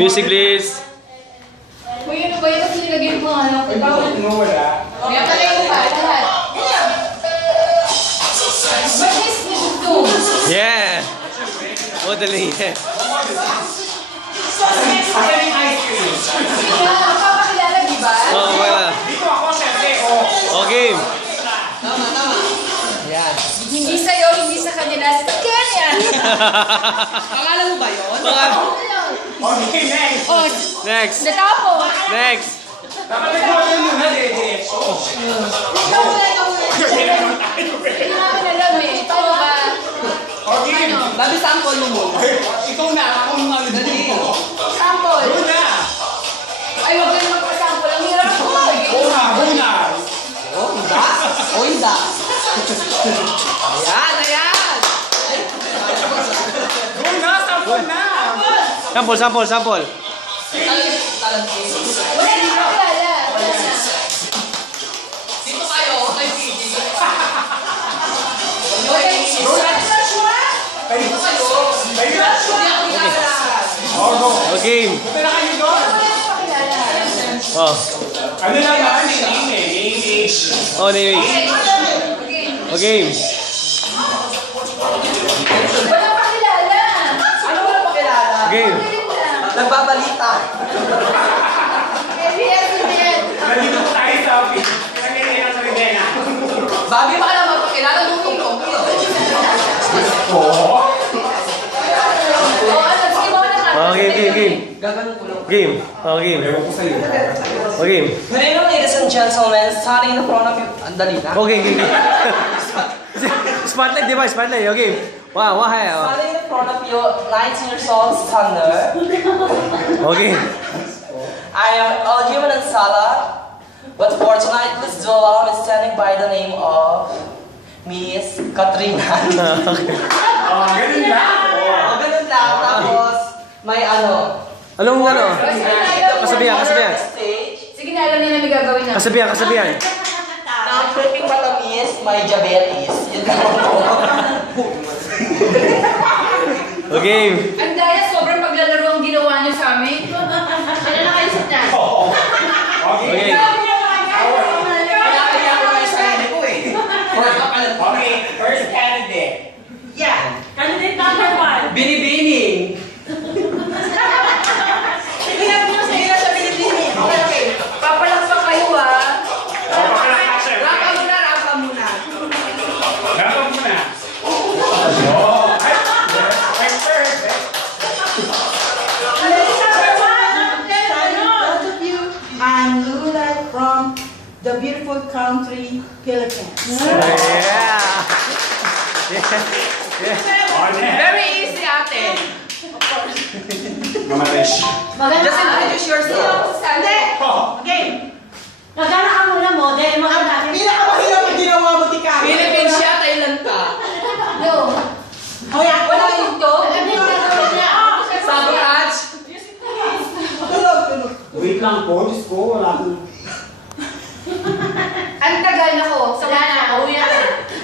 Music please. Uy, ano ba yun? Kasi nilagay mo ano? Wala. Kaya pala yung ba? Lahat. But this is two. Yeah. Oh, dali. Asan yung ice cream? Papakilala, di ba? Oh, wala. Dito ako, syempre. Oh, game. Ayan. Hindi sa'yo, hindi sa kanila. Sa kanya. Pangalan mo ba yun? Okay, next. Oh, Next. natapos. Next. Dapat nag-order muna, diretso. Ikaw muna, ikaw muna. Hindi namin alam eh. Paano ba? Okay. Babi, sample mo muna. Ikaw na, ako nung ano dito. Sample. Go na. Ay, huwag ka na magpasample. Ang hirap ko. Go na, go na. Oh, hindi. Oh, hindi. Ayan, ayan. Go na, sample na. Sample, sample, sample. Talent. Wala na pakilala. Wala na. Dito kayo, kay PJ. Go na. Dito kayo. Hindi ako ginagawa. Oh, go. Oh, game. Punta na kayo doon. Wala na pakilala. Oh. Ano naman? Name eh. Name age. Oh, name. Okay. Oh, game. Wala pakilala. Ano wala pa kilala? Game. Nagbabalita. Nandito po tayo sa office. Pinag-iilan sa Ridena. Babi, baka lang magpakilala nung ikaw. Oo. Oh, game, game, game. Gaganon ko lang. Game. Oh, game. Ewan ko sa'yo. Oh, game. Good evening, ladies and gentlemen. Starting in front of you. Andali na. Okay, game, game. Spotlight, di ba? Spotlight. Oh, game. Wow, why? Oh. Starting in front of you, 19 years old Thunder. Okay. I am Algiman and Salah. But for tonight, please do allow me standing by the name of Miss Katrina. Okay. Oh, ganun lang. O, ganun lang. Tapos, may ano. Anong ano? Kasabihan, kasabihan. Stage. Sige na, alam niya na may gagawin na. Kasabihan, kasabihan. Na tripping matamis, may diabetes. Yun lang po. Oh, game. Ang daya, sobrang paglalaro ang ginawa niyo sa amin. Kaya na kayo sa dyan. Okay. Okay. Kaya ko na yung sarili ko eh. Okay, first candidate. Yeah. Candidate number 1. Binibining. Sige na siya binibini. Okay. Papalakpak kayo ah. Rapa muna, rapa muna. Dapat muna. Oh, ay, first. I'm Lula from the beautiful country, Philippines. Yeah. Very easy, ate. Mamalish. Maganda. Just introduce yourself. Sande. Okay. Magana ka muna model. Pinakamahirap ang ginawa mo, Tika. Philippines siya, Thailand ka. No. Wala yung to. Sabotage. Wait lang po, Diyos ko, wala akong... Ang tagal na ko. Sa wala na.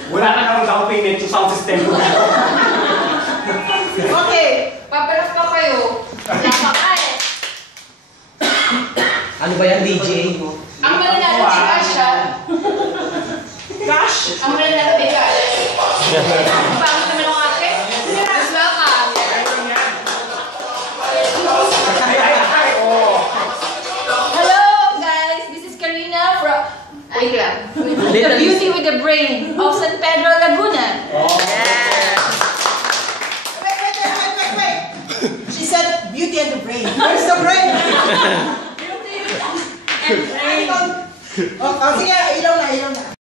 Wala na kang down payment to sound system ko. Okay. Papalakpak kayo. Napakay. Ano ba yan, DJ? Ang mananalo si Asha. Gosh. Ang mananalo si Asha. Pangit naman ang ate. Mas welcome. Hello guys, this is Karina from... Wait lang. The Beauty with the Brain of San Pedro, Laguna. Wait. She said beauty and the brain. Where's the brain? Beauty and Brain. Oh, sige, ilaw na.